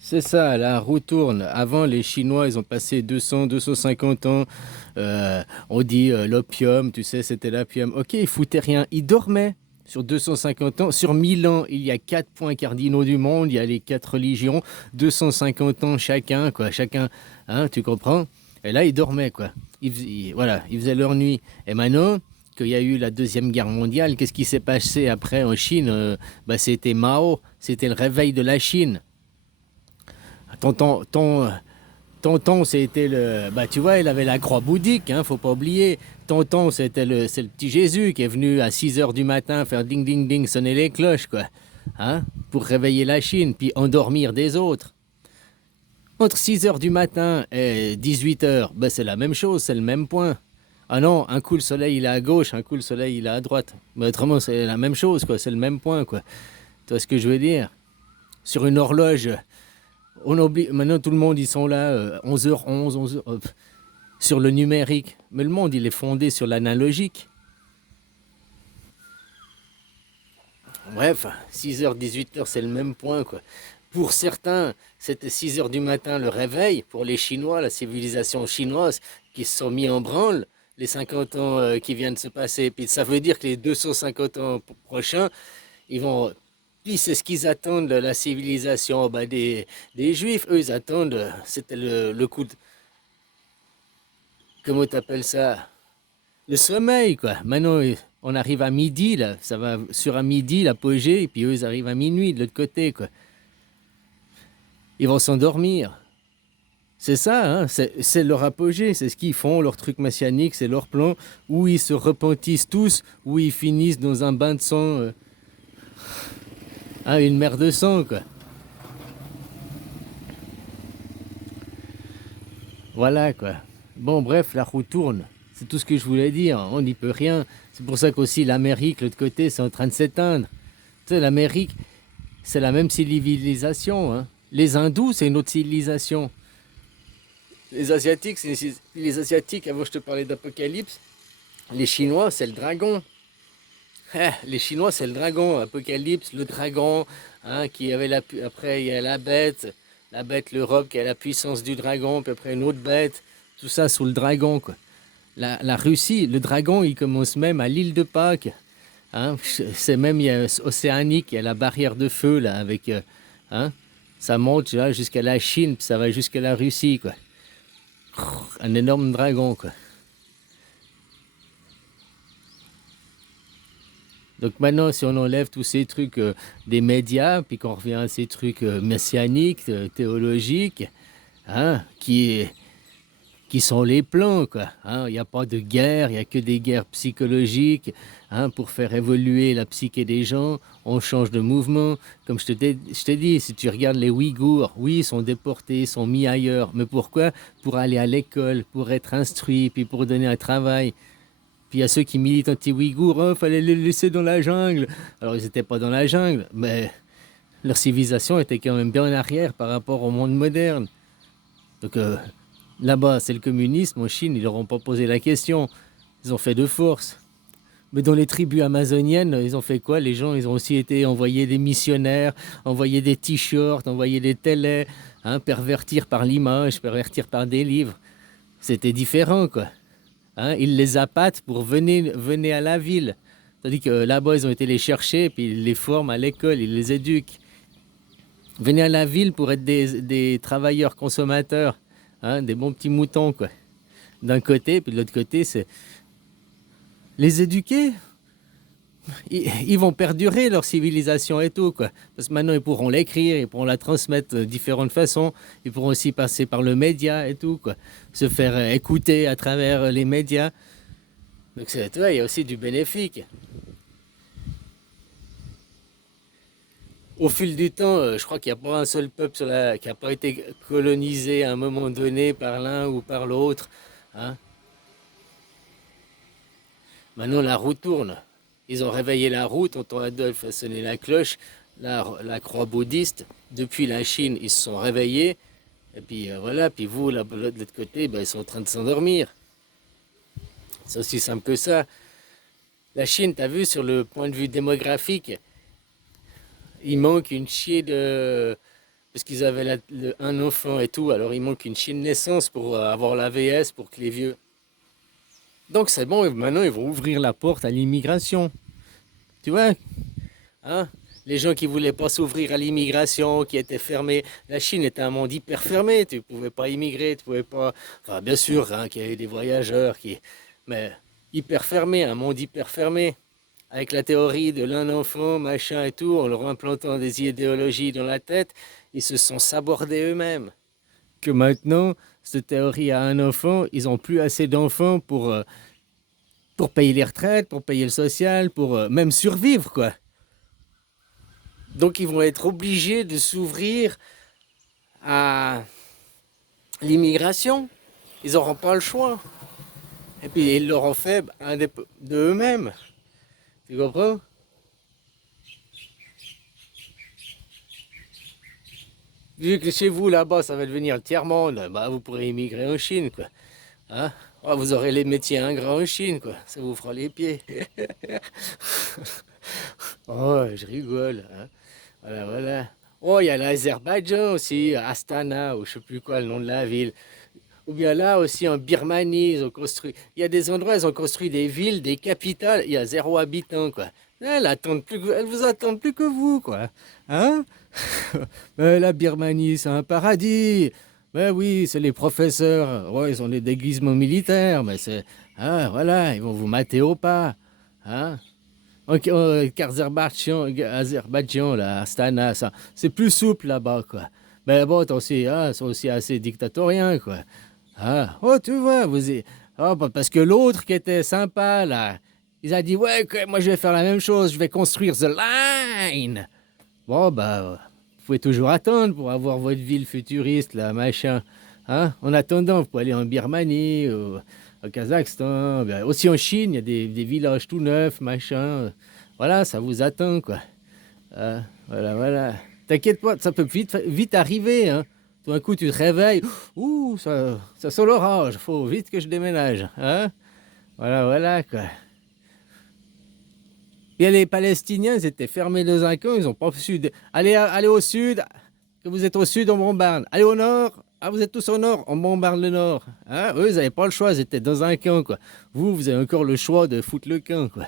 C'est ça, la roue tourne. Avant, les Chinois, ils ont passé 200, 250 ans. On dit l'opium, tu sais, c'était l'opium. Ok, ils foutaient rien. Ils dormaient sur 250 ans. Sur 1000 ans, il y a 4 points cardinaux du monde. Il y a les 4 religions. 250 ans chacun, quoi. Chacun, hein, tu comprends? Et là, ils dormaient, quoi. Voilà, ils faisaient leur nuit. Et maintenant qu'il y a eu la Deuxième Guerre mondiale, qu'est-ce qui s'est passé après en Chine? C'était Mao. C'était le réveil de la Chine. Ton, ton, ton, Tonton, c'était le. Bah, tu vois, il avait la croix bouddhique, hein, faut pas oublier. Tonton, c'est le petit Jésus qui est venu à 6 heures du matin faire ding ding ding, sonner les cloches, quoi. Hein, pour réveiller la Chine, puis endormir des autres. Entre 6 heures du matin et 18 heures, bah, c'est la même chose, c'est le même point. Ah non, un coup le soleil il est à gauche, un coup le soleil il est à droite. Mais autrement, c'est la même chose, quoi, c'est le même point, quoi. Tu vois ce que je veux dire? Sur une horloge, on oublie, maintenant tout le monde, ils sont là, 11h11, 11h, sur le numérique. Mais le monde, il est fondé sur l'analogique. Bref, 6h, 18h, c'est le même point, quoi. Pour certains, c'était 6 heures du matin le réveil. Pour les Chinois, la civilisation chinoise, qui se sont mis en branle les 50 ans qui viennent de se passer. Puis ça veut dire que les 250 ans prochains, ils vont. Puis c'est ce qu'ils attendent de la civilisation des Juifs. Eux, ils attendent, c'était le coup de. Comment t'appelles ça? Le sommeil, quoi. Maintenant, on arrive à midi, là. Ça va sur à midi, l'apogée, et puis eux, ils arrivent à minuit de l'autre côté, quoi. Ils vont s'endormir. C'est ça, hein? C'est leur apogée, c'est ce qu'ils font, leur truc messianique, c'est leur plan, où ils se repentissent tous, où ils finissent dans un bain de sang, hein, une mer de sang, quoi. Voilà, quoi. Bon, bref, la roue tourne. C'est tout ce que je voulais dire. On n'y peut rien. C'est pour ça qu'aussi l'Amérique, l'autre côté, c'est en train de s'éteindre. Tu sais, l'Amérique, c'est la même civilisation, hein. Les hindous, c'est une autre civilisation. Les Asiatiques, avant je te parlais d'Apocalypse, les Chinois, c'est le dragon. Les Chinois, c'est le dragon. Apocalypse, le dragon, hein, qui avait après, il y a la bête, l'Europe, qui a la puissance du dragon, puis après une autre bête. Tout ça sous le dragon, quoi. La Russie, le dragon, il commence même à l'île de Pâques. Hein, c'est même, il y a Océanique, il y a la barrière de feu, là, avec. Hein, ça monte là, jusqu'à la Chine, puis ça va jusqu'à la Russie, quoi. Un énorme dragon, quoi. Donc maintenant, si on enlève tous ces trucs des médias, puis qu'on revient à ces trucs messianiques, théologiques, hein, qui sont les plans, quoi. Hein. Il n'y a pas de guerre, il n'y a que des guerres psychologiques, hein, pour faire évoluer la psyché des gens. On change de mouvement. Comme je t'ai dit, si tu regardes les Ouïghours, oui, ils sont déportés, ils sont mis ailleurs. Mais pourquoi? Pour aller à l'école, pour être instruits, puis pour donner un travail. Puis il y a ceux qui militent anti-Ouïghours, il fallait les laisser dans la jungle. Alors ils n'étaient pas dans la jungle, mais leur civilisation était quand même bien en arrière par rapport au monde moderne. Donc là-bas, c'est le communisme. En Chine, ils leur ont pas posé la question. Ils ont fait de force. Mais dans les tribus amazoniennes, ils ont fait quoi? Les gens, ils ont aussi été envoyés des missionnaires, envoyés des t-shirts, envoyés des télés, hein, pervertir par l'image, pervertir par des livres. C'était différent, quoi. Hein, ils les appâtent pour venir à la ville. Tandis que là-bas, ils ont été les chercher, puis ils les forment à l'école, ils les éduquent. Venez à la ville pour être des travailleurs consommateurs, hein, des bons petits moutons, quoi. D'un côté, puis de l'autre côté, c'est les éduquer. Ils vont perdurer leur civilisation et tout, quoi. Parce que maintenant, ils pourront l'écrire, ils pourront la transmettre de différentes façons. Ils pourront aussi passer par le média et tout, quoi. Se faire écouter à travers les médias. Donc, tu vois, il y a aussi du bénéfique. Au fil du temps, je crois qu'il n'y a pas un seul peuple qui n'a pas été colonisé à un moment donné par l'un ou par l'autre, hein. Maintenant, la roue tourne. Ils ont réveillé la roue, tonton Adolphe a sonné la cloche, la croix bouddhiste. Depuis la Chine, ils se sont réveillés. Et puis voilà, puis vous, là, de l'autre côté, ben, ils sont en train de s'endormir. C'est aussi simple que ça. La Chine, tu as vu, sur le point de vue démographique, il manque une chier de. parce qu'ils avaient un enfant et tout, alors il manque une Chine naissance pour avoir l'AVS pour que les vieux. Donc c'est bon, maintenant ils vont ouvrir la porte à l'immigration. Tu vois, hein? Les gens qui voulaient pas s'ouvrir à l'immigration, qui étaient fermés. La Chine était un monde hyper fermé, tu pouvais pas immigrer, tu pouvais pas. Enfin, bien sûr, hein, qu'il y a eu des voyageurs qui. Mais hyper fermé, un monde hyper fermé. Avec la théorie de l'un enfant, machin et tout, en leur implantant des idéologies dans la tête, ils se sont sabordés eux-mêmes. Que maintenant, cette théorie à un enfant, ils ont plus assez d'enfants pour payer les retraites, pour payer le social, pour même survivre, quoi. Donc ils vont être obligés de s'ouvrir à l'immigration. Ils n'auront pas le choix. Et puis ils l'auront fait de eux-mêmes. Tu comprends? Vu que chez vous là-bas ça va devenir le tiers-monde, bah vous pourrez immigrer en Chine, quoi. Hein? Ah, vous aurez les métiers ingrats en Chine, quoi. Ça vous fera les pieds. Oh, je rigole, hein. Voilà, voilà. Oh, il y a l'Azerbaïdjan aussi, Astana, ou je sais plus quoi, le nom de la ville. Ou bien là aussi en Birmanie, ils ont construit. Il y a des endroits, ils ont construit des villes, des capitales, il y a zéro habitant, quoi. Elles vous attendent plus que vous, quoi. Hein? La Birmanie, c'est un paradis. Ben oui, c'est les professeurs. Ouais, ils ont des déguisements militaires, mais c'est. Ah, voilà, ils vont vous mater au pas. Hein? Azerbaïdjan, là, Astana, ça, c'est plus souple là-bas, quoi. Mais bon, aussi, ils sont aussi assez dictatoriens, quoi. Ah, oh, tu vois, oh, parce que l'autre qui était sympa, là, il a dit, ouais, moi je vais faire la même chose, je vais construire The Line. Bon, bah, vous pouvez toujours attendre pour avoir votre ville futuriste, là, machin. Hein? En attendant, vous pouvez aller en Birmanie, au Kazakhstan, aussi en Chine, il y a des villages tout neufs, machin. Voilà, ça vous attend, quoi. Voilà, voilà. T'inquiète pas, ça peut vite arriver, hein. Tout d'un coup, tu te réveilles. Ouh, ça sent l'orage. Faut vite que je déménage, hein. Voilà, voilà, quoi. Bien, les Palestiniens, ils étaient fermés dans un camp, ils n'ont pas su. Allez au sud, que vous êtes au sud, on bombarde. Allez au nord, ah, vous êtes tous au nord, on bombarde le nord. Hein? Eux, ils n'avaient pas le choix, ils étaient dans un camp, quoi. Vous avez encore le choix de foutre le camp, quoi.